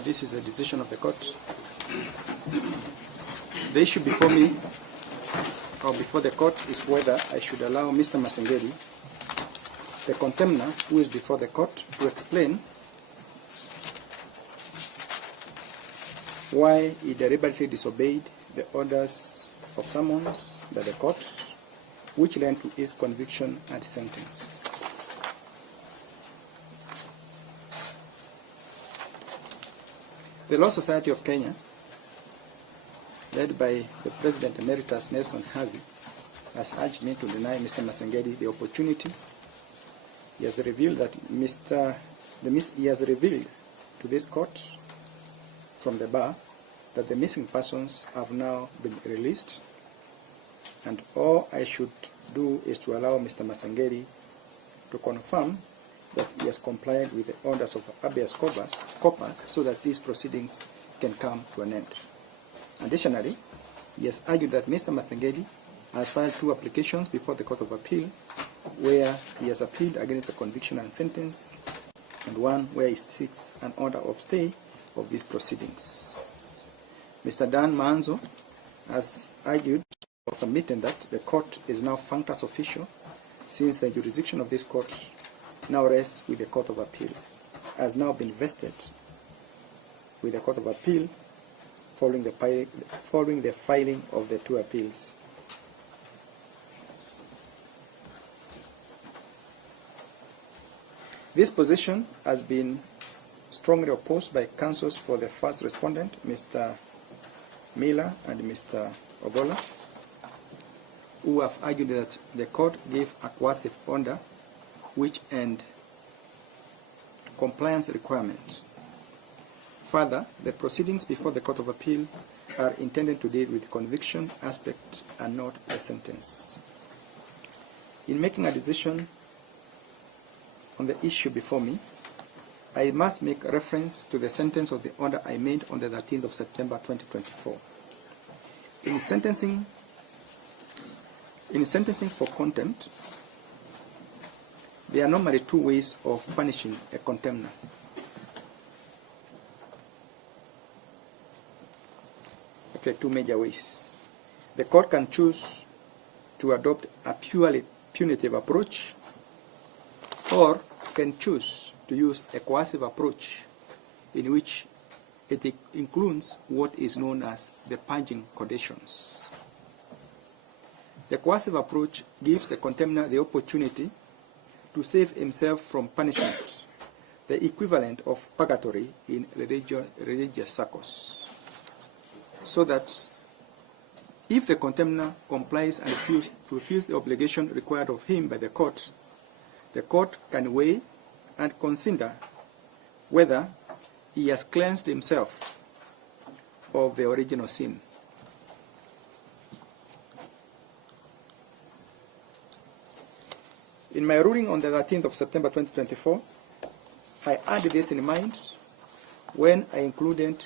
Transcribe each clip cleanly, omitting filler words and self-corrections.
this is a decision of the court. The issue before me, or before the court, is whether I should allow Mr. Masengeli, the contemner who is before the court, to explain why he deliberately disobeyed the orders of summons by the court, which led to his conviction and sentence. The Law Society of Kenya, led by the President Emeritus Nelson Havi, has urged me to deny Mr. Masengeli the opportunity. He has revealed that he has revealed to this court from the bar that the missing persons have now been released, and all I should do is to allow Mr. Masengeli to confirm that he has complied with the orders of habeas corpus so that these proceedings can come to an end. Additionally, he has argued that Mr. Masengeli has filed 2 applications before the Court of Appeal where he has appealed against a conviction and sentence, and one where he seeks an order of stay of these proceedings. Mr. Dan Manzo has argued or submitted that the court is now functus official, since the jurisdiction of this court now rests with the Court of Appeal, has now been vested with the Court of Appeal following the filing of the 2 appeals. This position has been strongly opposed by counsels for the first respondent, Mr. Miller and Mr. Ogola, who have argued that the court gave a coercive order which end compliance requirements. Further, the proceedings before the Court of Appeal are intended to deal with the conviction aspect and not the sentence. In making a decision on the issue before me, I must make reference to the sentence of the order I made on the 13th of September 2024. In sentencing for contempt, there are normally 2 ways of punishing a contemner. Okay, 2 major ways. The court can choose to adopt a purely punitive approach, or can choose to use a coercive approach in which it includes what is known as the purging conditions. The coercive approach gives the contemner the opportunity to save himself from punishment, the equivalent of purgatory in religious circles, so that if the contemner complies and fulfills the obligation required of him by the court can weigh and consider whether he has cleansed himself of the original sin. In my ruling on the 13th of September 2024, I had this in mind when I included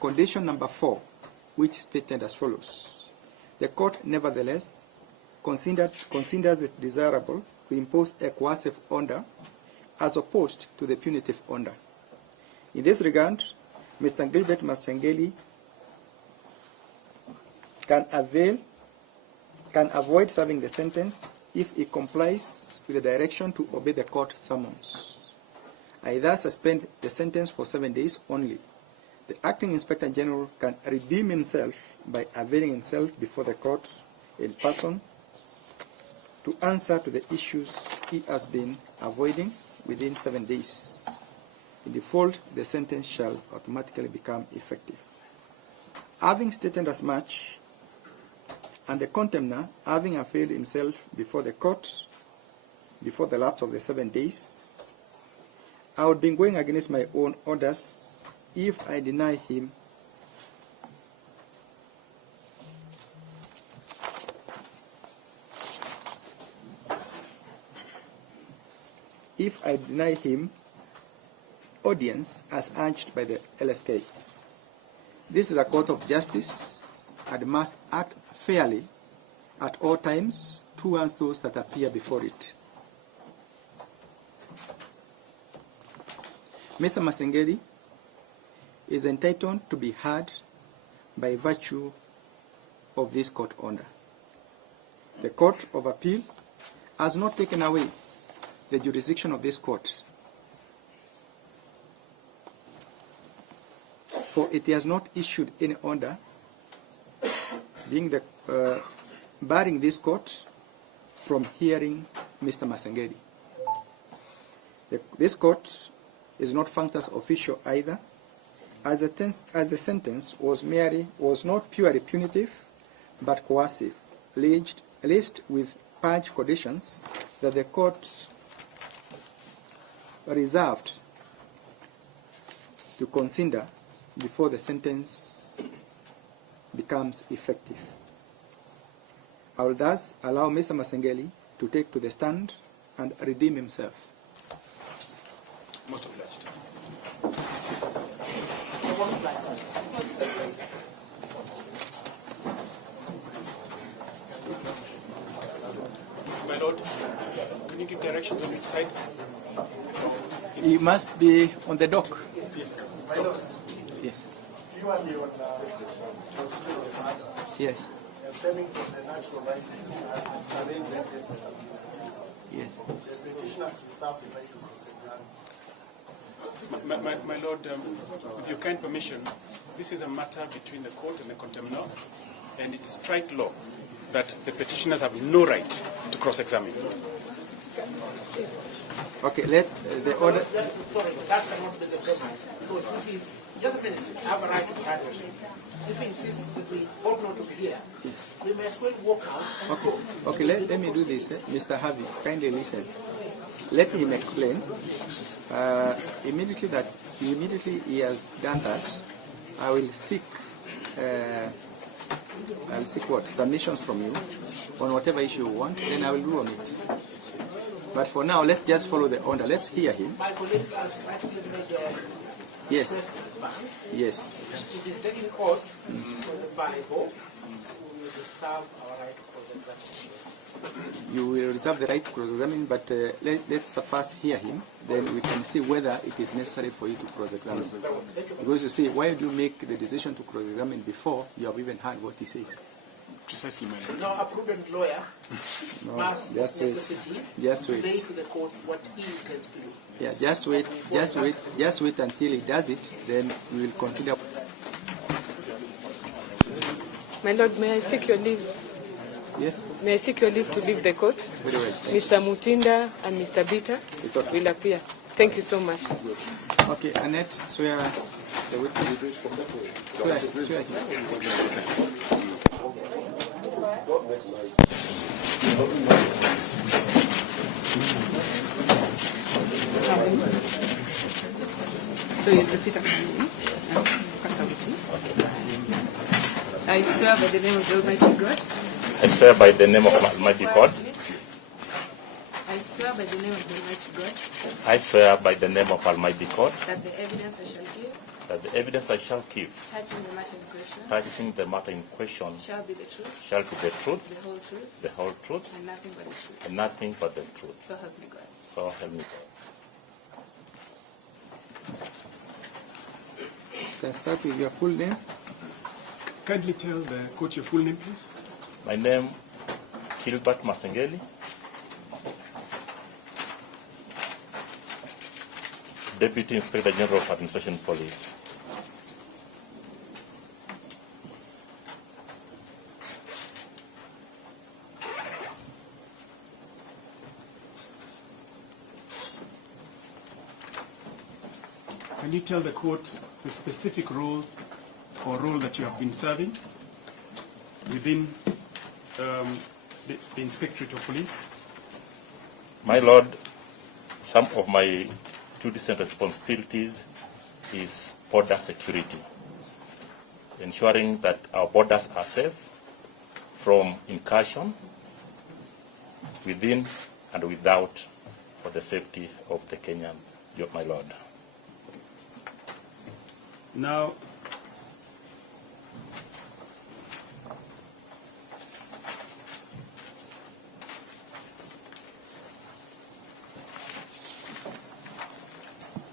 condition number 4, which stated as follows: the court nevertheless considers it desirable to impose a coercive order as opposed to the punitive order. In this regard, Mr. Gilbert Masengeli can avoid serving the sentence if he complies with the direction to obey the court summons. I thus suspend the sentence for 7 days only. The acting Inspector General can redeem himself by availing himself before the court in person to answer to the issues he has been avoiding within 7 days. In default, the sentence shall automatically become effective. Having stated as much, and the contemner having availed himself before the court before the lapse of the 7 days, I would be going against my own orders if I deny him audience as urged by the LSK. This is a court of justice and must act fairly at all times towards those that appear before it. Mr. Masengeli is entitled to be heard by virtue of this court order. The Court of Appeal has not taken away the jurisdiction of this court, for it has not issued any order being barring this court from hearing Mr. Masengeli. This court is not functus official either, as the sentence was not purely punitive, but coercive, laced with purge conditions that the court reserved to consider before the sentence becomes effective. I will thus allow Mr. Masengeli to take to the stand and redeem himself. Most obliged. My lord, can you give directions on which side? He must be on the dock. Yes. My lord. Yes. You are the on procedural side. Yes. Stemming from the natural rights arrangement yesterday. Yes. The petitioners reserved the right to cross-examine. My lord, with your kind permission, this is a matter between the court and the contempt law, and it is strike law that the petitioners have no right to cross-examine. Okay, let the order. Sorry, that cannot be the premise. Because if it's just a minute, I have a right to privacy. If he insists that we ought not to be here, we may as well walk out and Okay, go. okay. Let me do this, Mr. Havi. Kindly listen. Let him explain. Immediately he has done that, I will seek. I'll seek what submissions from you on whatever issue you want. Then I will do on it. But for now, let's just follow the order. Let's hear him. My colleague has rightfully made a Yes. advance. Yes. It is taking oath on the Bible. We will reserve our right to cross-examine. You will reserve the right to cross-examine, but let's first hear him. Then we can see whether it is necessary for you to cross-examine. Because you see, why do you make the decision to cross-examine before you have even heard what he says? Precisely, my lord. Now, a prudent lawyer No, must just wait. necessity Just wait. say to the court what he intends to do. Yeah, just wait until he does it, then we will consider. My lord, may I seek your leave? Yes, May I seek your leave to leave the court? very well. Mr. Mutinda and Mr. Bita It's okay. will appear. Thank you so much. Okay, Annette, swear the witness. Swear here. So you repeat after me. I swear by the name of the Almighty God. I swear by the name of Almighty God. I swear by the name of the Almighty God I swear by the name of Almighty God that the evidence I shall give that the evidence I shall give touching the matter in question touching the matter in question shall be the truth, shall be the truth, the whole truth, the whole truth, and nothing but the truth. and nothing but the truth. So help me God. So help me God. You can start with your full name. Kindly tell the court your full name, please. My name, Gilbert Masengeli, Deputy Inspector General of Administration Police. Can you tell the court the specific roles or role that you have been serving within the Inspectorate of Police? My Lord, some of my duties and responsibilities is border security, ensuring that our borders are safe from incursion within and without for the safety of the Kenyan, my Lord. Now,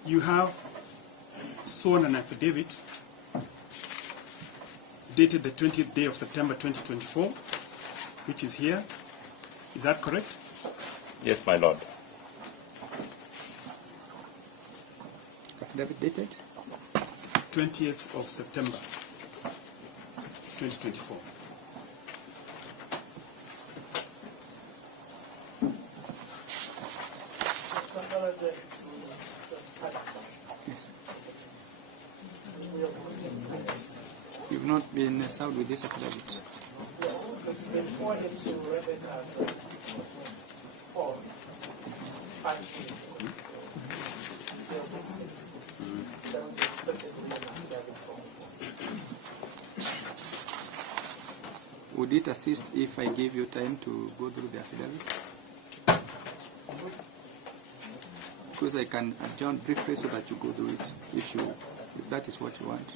you have sworn an affidavit dated the 20th day of September 2024, which is here. Is that correct? Yes, my lord. Affidavit dated? 20th of September 2024. You've not been served with this affidavit? It's been forwarded to Rebecca's hall 5 days ago. Would it assist if I give you time to go through the affidavit? Because I can adjourn briefly so that you go through it, if that is what you want.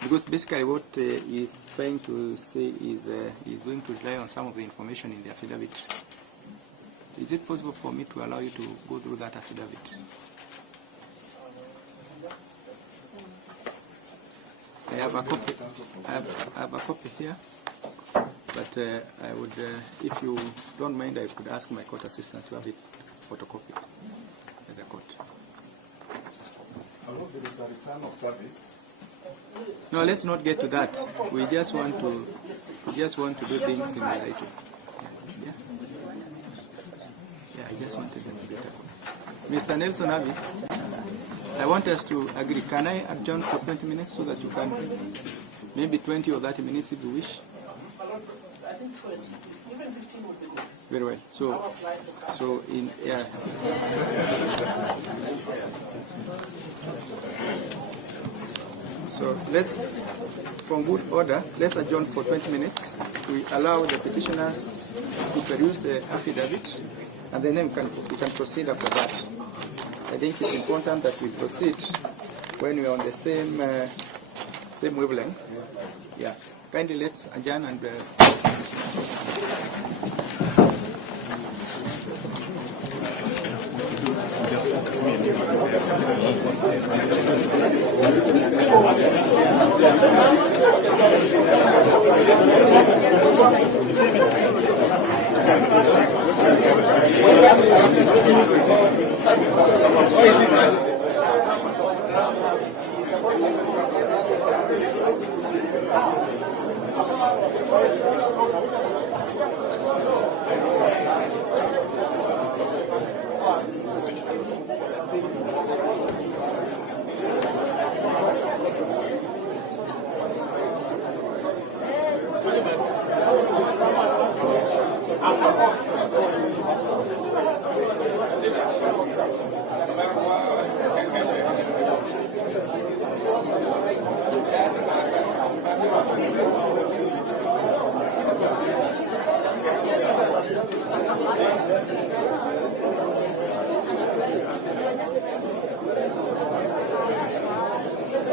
Because basically what he's trying to say is he's going to rely on some of the information in the affidavit. Is it possible for me to allow you to go through that affidavit? I have a copy. I have a copy here, but I would, if you don't mind, I could ask my court assistant to have it photocopied by the court. I hope there is a return of service. No, let's not get to that. We just want to do things in the right way. Yeah. Yeah, I just wanted them to get up. Mr. Nelson Havi, I want us to agree. Can I adjourn for 20 minutes so that you can, maybe 20 or 30 minutes if you wish? I think 20, even 15 would be good. Very well. So in yeah. So let's, from good order, let's adjourn for 20 minutes. We allow the petitioners to peruse the affidavit, and then we can proceed after that. I think it's important that we proceed when we are on the same wavelength. Yeah. Kindly let's adjourn and.